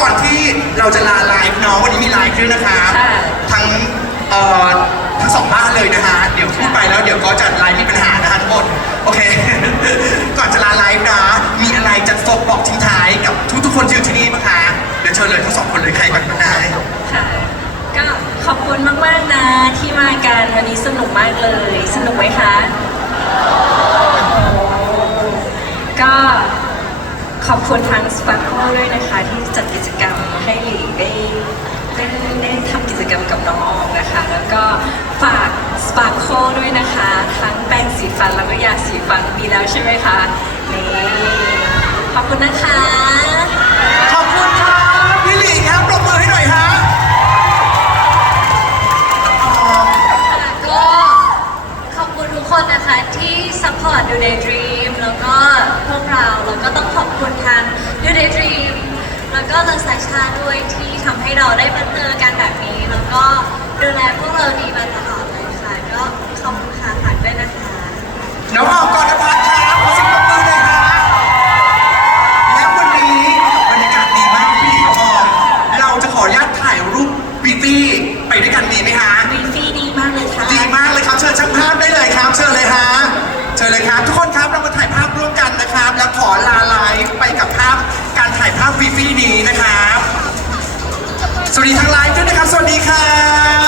ก่อนที่เราจะลาไลฟ์เนาะวันนี้มีไลฟ์ด้วยนะคะทั้งทั้งสองบ้านเลยนะคะเดี๋ยวพูดไปแล้วเดี๋ยวก็จะไลฟ์มีปัญหานะคะทุกคนโอเค ก่อนจะลาไลฟ์นะมีอะไรจะฝากบอกทิ้งท้ายกับทุกๆคนที่อยู่ที่นี่บ้างคะเดี๋ยวเชิญเลยทั้งสองคนเลยใครก่อนก็ได้ ค่ะก็ขอบคุณมาก ๆ นะที่มากันวันนี้สนุกมากเลย สนุกไหมคะ ขอบคุณทางสปาร์คด้วยนะคะ ที่จัดกิจกรรมให้หลีได้ได้ได้ทำกิจกรรมกับน้องออมนะคะ แล้วก็ฝากสปาร์คด้วยนะคะ ทั้งแปรงสีฟันแล้วก็ยาสีฟันมีแล้วใช่ไหมคะนี่ขอบคุณนะคะางดูเดย์ดรีมแล้วก็เลอสายชาด้วยที่ทำให้เราได้มาเจอกันแบบนี้ แล้วก็ดูแลพวกเราดีมาตลอดเลยค่ะ ก็ขอบคุณค่ะฝากด้วยนะคะ น้องออมกรณพัฒน์ครับขอเสิบปรบมือหน่อยฮะและวันนี้บรรยากาศดีมากพี่หลิงน้องออมเราจะขออนุญาตถ่ายรูปบีตี้ไปด้วยกันดีไหมฮะวีฟี่ดีมากเลยค่ะ ดีมากเลยครับเชิญช่างภาพ นี้นะครับ สวัสดีทางไลฟ์ด้วยนะครับ สวัสดีครับ